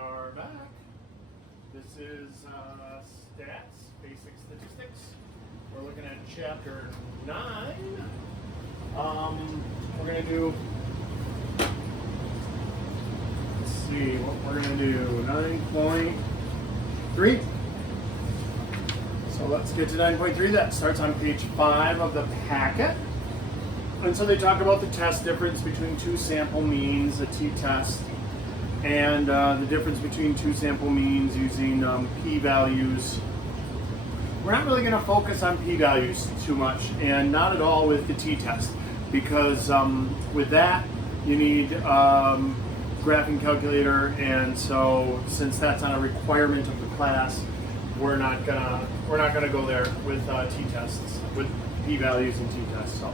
are back. This is Stats, Basic Statistics. We're looking at Chapter 9. We're going to do, let's see what we're going to do, 9.3. So let's get to 9.3. That starts on page 5 of the packet. And so they talk about the test difference between two sample means, a t-test, and the difference between two sample means using p-values. We're not really going to focus on p-values too much, and not at all with the t-test, because with that you need graphing calculator, and so since that's not a requirement of the class, we're not gonna go there with t-tests, with p-values and t-tests. So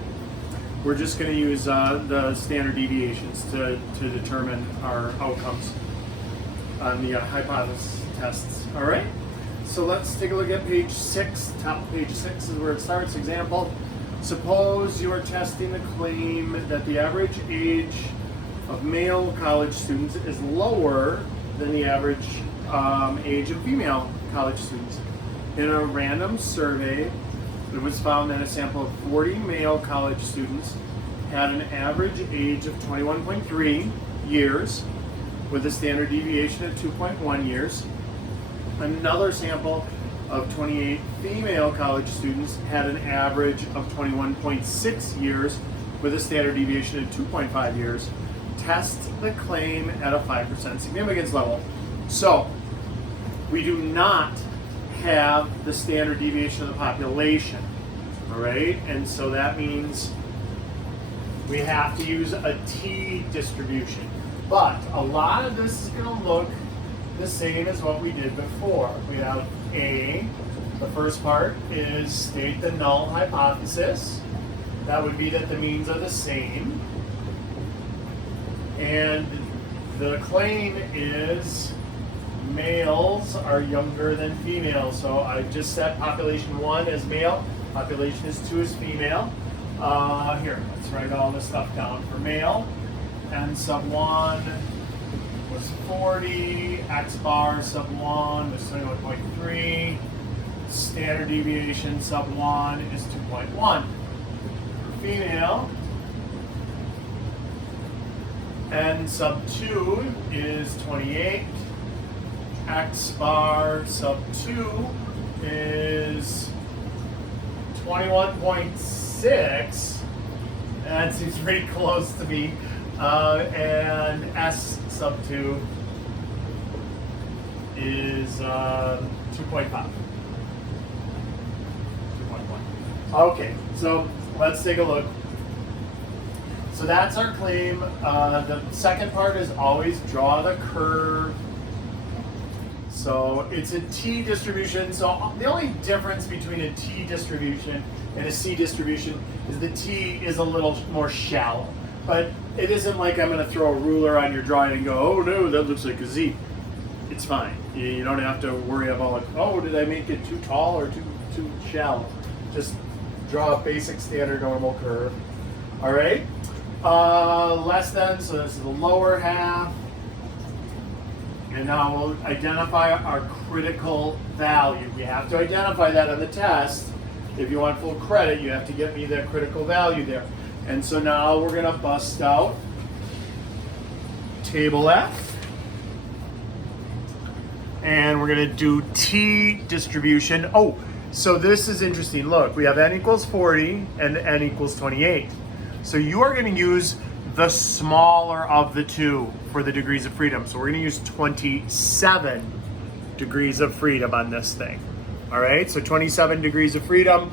we're just going to use the standard deviations to determine our outcomes on the hypothesis tests. All right, so let's take a look at page 6. Top of page 6 is where it starts. Example, suppose you are testing the claim that the average age of male college students is lower than the average age of female college students. In a random survey, it was found that a sample of 40 male college students had an average age of 21.3 years with a standard deviation of 2.1 years. Another sample of 28 female college students had an average of 21.6 years with a standard deviation of 2.5 years. Test the claim at a 5% significance level. So we do not have the standard deviation of the population, all right? And so that means we have to use a t-distribution. But a lot of this is going to look the same as what we did before. We have A, the first part is state the null hypothesis. That would be that the means are the same. And the claim is males are younger than females. So I just set population 1 as male, population is 2 as female. Here, let's write all this stuff down. For male, n sub 1 was 40, x bar sub 1 was 21.3, standard deviation sub 1 is 2.1. For female, n sub 2 is 28, x bar sub 2 is 21.6. That seems pretty close to me. And s sub 2 is 2.5. 2.1. Okay, so let's take a look. So that's our claim. The second part is always draw the curve. So it's a t-distribution. So the only difference between a t-distribution and a c-distribution is the t is a little more shallow. But it isn't like I'm going to throw a ruler on your drawing and go, oh no, that looks like a z. It's fine. You don't have to worry about, oh, did I make it too tall or too shallow? Just draw a basic standard normal curve. All right. Less than, so this is the lower half. And now we'll identify our critical value. We have to identify that on the test. If you want full credit, you have to get me the critical value there. And so now we're going to bust out table F. And we're going to do t-distribution. Oh, so this is interesting. Look, we have n equals 40 and n equals 28. So you are going to use the smaller of the two for the degrees of freedom. So we're going to use 27 degrees of freedom on this thing. All right, so 27 degrees of freedom,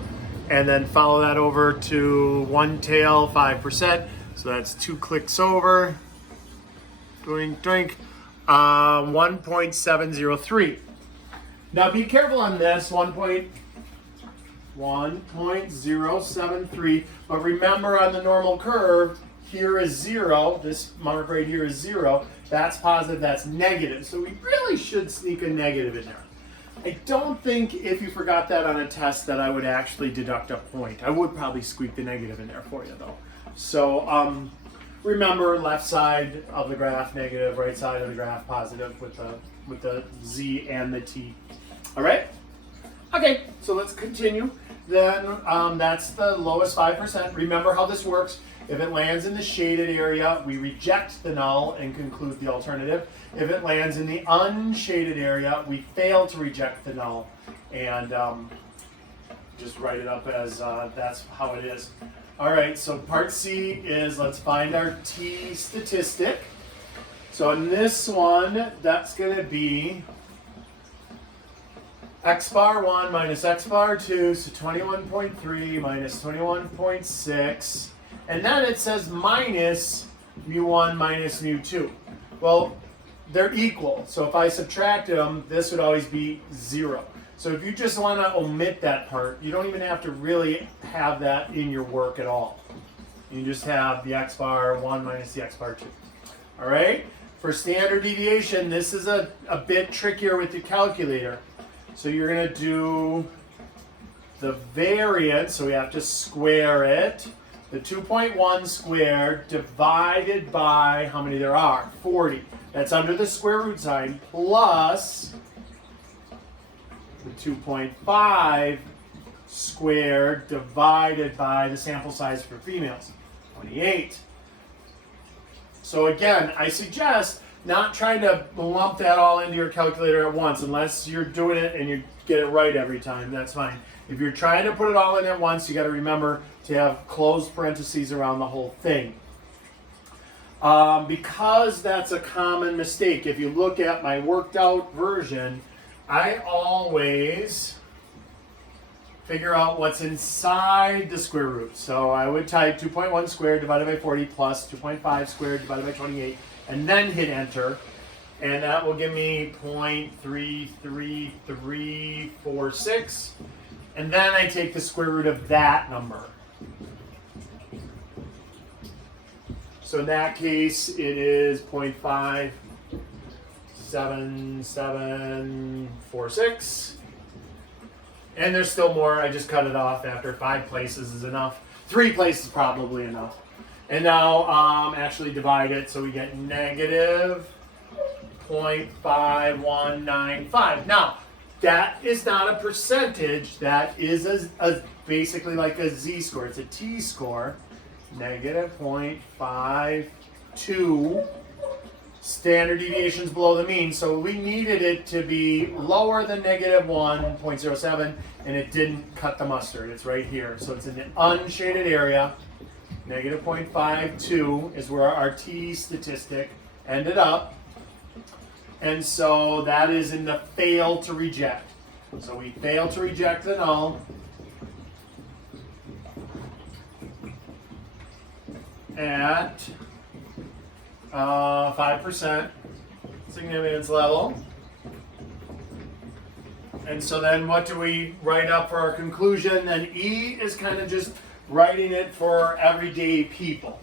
and then follow that over to one tail 5%. So that's 2 clicks over. Doink, doink. 1.703. Now be careful on this, 1.073. But remember on the normal curve, here is 0, this mark right here is 0, that's positive, that's negative. So we really should sneak a negative in there. I don't think if you forgot that on a test that I would actually deduct a point. I would probably squeak the negative in there for you though. So remember left side of the graph negative, right side of the graph positive with the z and the t. All right? Okay, so let's continue. Then that's the lowest 5%. Remember how this works. If it lands in the shaded area, we reject the null and conclude the alternative. If it lands in the unshaded area, we fail to reject the null and just write it up as that's how it is. All right, so part C is let's find our t statistic. So in this one, that's going to be x bar 1 minus x bar 2, so 21.3 minus 21.6. And then it says minus mu1 minus mu2. Well, they're equal. So if I subtracted them, this would always be 0. So if you just want to omit that part, you don't even have to really have that in your work at all. You just have the x bar 1 minus the x bar 2. All right? For standard deviation, this is a bit trickier with the calculator. So you're going to do the variance, so we have to square it. The 2.1 squared divided by how many there are? 40. That's under the square root sign, plus the 2.5 squared divided by the sample size for females, 28. So again, I suggest not trying to lump that all into your calculator at once, unless you're doing it and you get it right every time, that's fine. If you're trying to put it all in at once, you got to remember to have closed parentheses around the whole thing. Because that's a common mistake, if you look at my worked out version, I always figure out what's inside the square root. So I would type 2.1 squared divided by 40 plus 2.5 squared divided by 28, and then hit enter. And that will give me 0.33346. And then I take the square root of that number. So in that case, it is 0.57746. And there's still more. I just cut it off after 5 places is enough. 3 places probably enough. And now actually divide it so we get negative 0.5195. Now, that is not a percentage. That is basically like a z-score. It's a t-score. Negative 0.52. Standard deviations below the mean. So we needed it to be lower than negative 1.07, and it didn't cut the mustard. It's right here. So it's in the unshaded area. Negative 0.52 is where our t statistic ended up. And so that is in the fail to reject. So we fail to reject the null. At 5% significance level. And so then what do we write up for our conclusion? Then E is kind of just writing it for everyday people,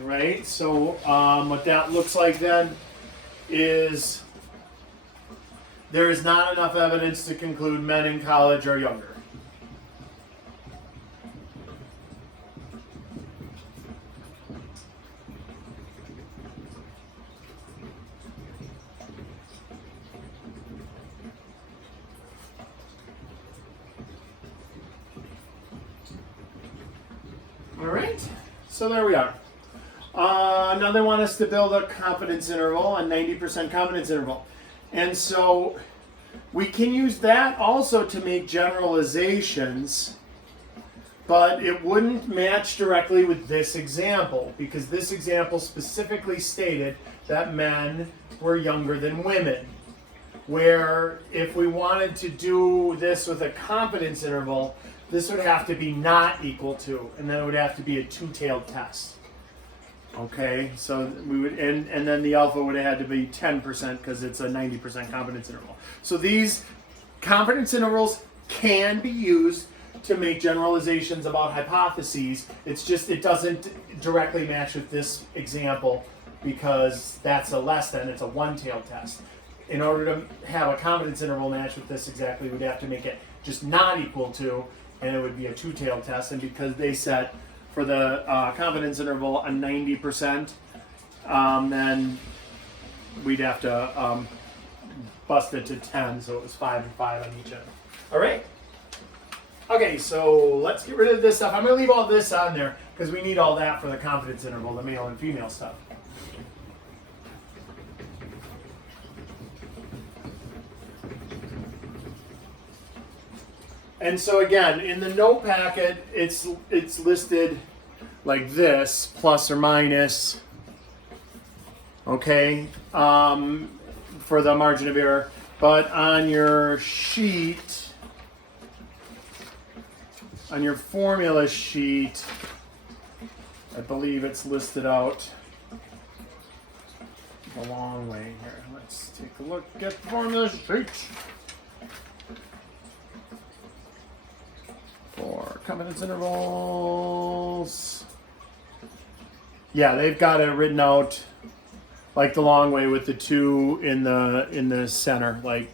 right? So what that looks like then is there is not enough evidence to conclude men in college are younger. All right, so there we are. Now they want us to build a confidence interval, a 90% confidence interval. And so we can use that also to make generalizations, but it wouldn't match directly with this example because this example specifically stated that men were younger than women. Where if we wanted to do this with a confidence interval, this would have to be not equal to, and then it would have to be a two-tailed test. Okay, so we would, and then the alpha would have had to be 10% because it's a 90% confidence interval. So these confidence intervals can be used to make generalizations about hypotheses. It's just it doesn't directly match with this example because that's a less than, it's a one-tailed test. In order to have a confidence interval match with this exactly, we'd have to make it just not equal to, and it would be a two-tailed test. And because they set for the confidence interval a 90%, then we'd have to bust it to 10, so it was 5 and 5 on each end. All right. Okay, so let's get rid of this stuff. I'm going to leave all this on there because we need all that for the confidence interval, the male and female stuff. And so again, in the note packet, it's listed like this, plus or minus, okay, for the margin of error. But on your sheet, on your formula sheet, I believe it's listed out the long way here. Let's take a look at the formula sheet. For confidence intervals. Yeah, they've got it written out like the long way with the 2 in the center, like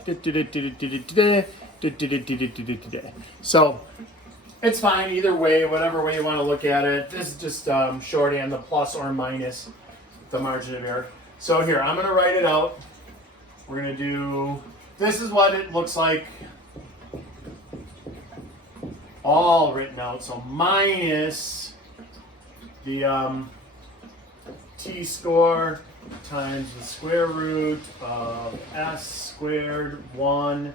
so it's fine either way, whatever way you want to look at it. This is just shorthand, the plus or minus the margin of error. So here, I'm going to write it out. We're going to do, this is what it looks like all written out. So minus the t-score times the square root of s squared 1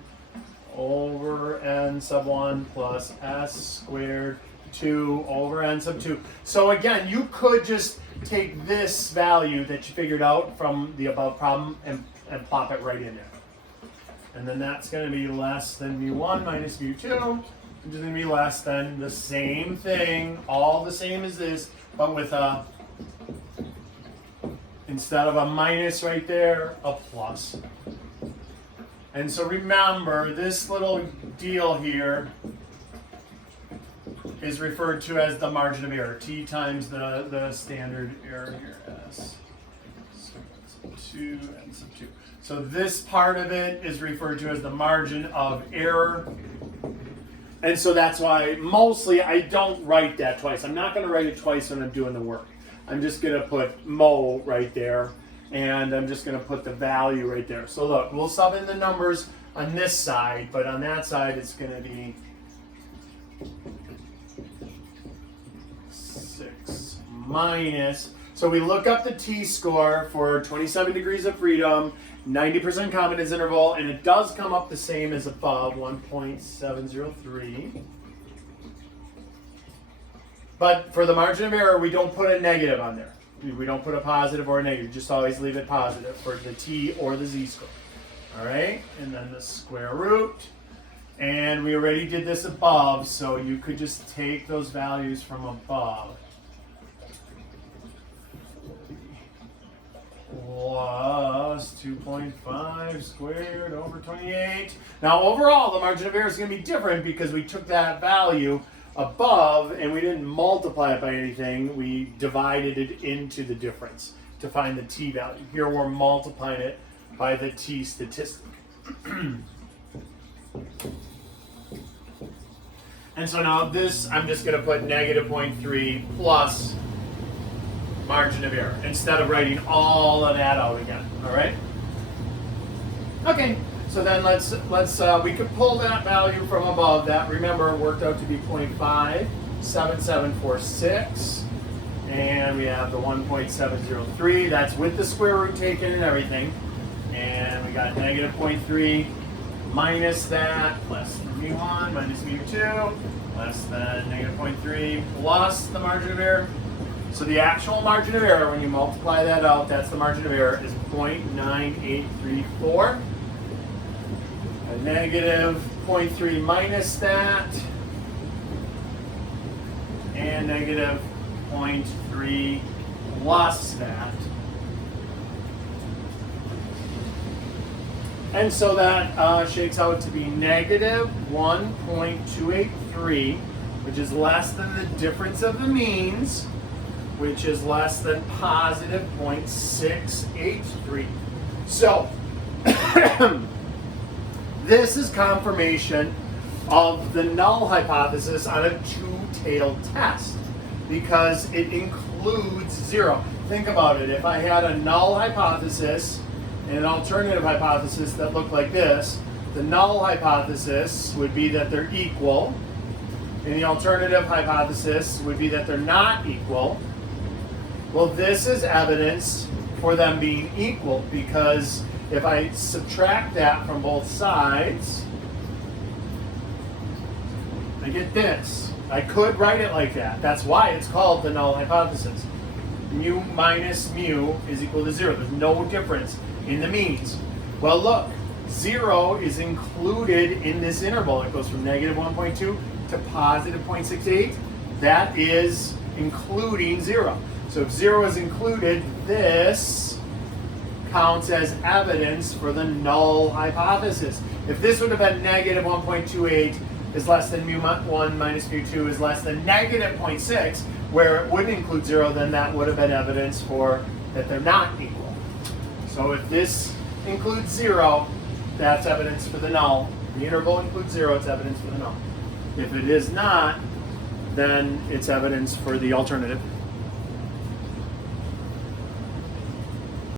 over n sub 1 plus s squared 2 over n sub 2. So again, you could just take this value that you figured out from the above problem and plop it right in there. And then that's going to be less than mu1 minus mu2, which is going to be less than the same thing, all the same as this, but with a, instead of a minus right there, a plus. And so remember, this little deal here is referred to as the margin of error, t times the standard error here, s. So that's 2 and sub 2. So this part of it is referred to as the margin of error. And so that's why mostly I don't write that twice. I'm not going to write it twice when I'm doing the work. I'm just going to put mo right there, and I'm just going to put the value right there. So look, we'll sub in the numbers on this side, but on that side it's going to be 6 minus. So we look up the t-score for 27 degrees of freedom, 90% confidence interval, and it does come up the same as above, 1.703. But for the margin of error, we don't put a negative on there. We don't put a positive or a negative. Just always leave it positive for the t or the z-score. All right, and then the square root. And we already did this above, so you could just take those values from above. Plus 2.5 squared over 28. Now overall, the margin of error is going to be different because we took that value above and we didn't multiply it by anything. We divided it into the difference to find the t value. Here we're multiplying it by the t statistic. And so now this, I'm just going to put negative 0.3 plus margin of error instead of writing all of that out again. All right. Okay. So then let's we could pull that value from above. That, remember, worked out to be 0.57746, and we have the 1.703. That's with the square root taken and everything, and we got negative 0.3 minus that, less than mu1 minus mu2, less than negative 0.3 plus the margin of error. So the actual margin of error, when you multiply that out, that's the margin of error, is 0.9834. A negative 0.3 minus that, and negative 0.3 plus that. And so that shakes out to be negative 1.283, which is less than the difference of the means, which is less than positive 0.683. So, this is confirmation of the null hypothesis on a two-tailed test. because it includes 0. Think about it. If I had a null hypothesis and an alternative hypothesis that looked like this, the null hypothesis would be that they're equal, and the alternative hypothesis would be that they're not equal. Well, this is evidence for them being equal, because if I subtract that from both sides, I get this. I could write it like that. That's why it's called the null hypothesis. Mu minus mu is equal to 0. There's no difference in the means. Well, look, 0 is included in this interval. It goes from negative 1.2 to positive 0.68. That is including 0. So if 0 is included, this counts as evidence for the null hypothesis. If this would have been negative 1.28 is less than mu1 minus mu2 is less than negative 0.6, where it wouldn't include 0, then that would have been evidence for that they're not equal. So if this includes 0, that's evidence for the null. The interval includes 0, it's evidence for the null. If it is not, then it's evidence for the alternative.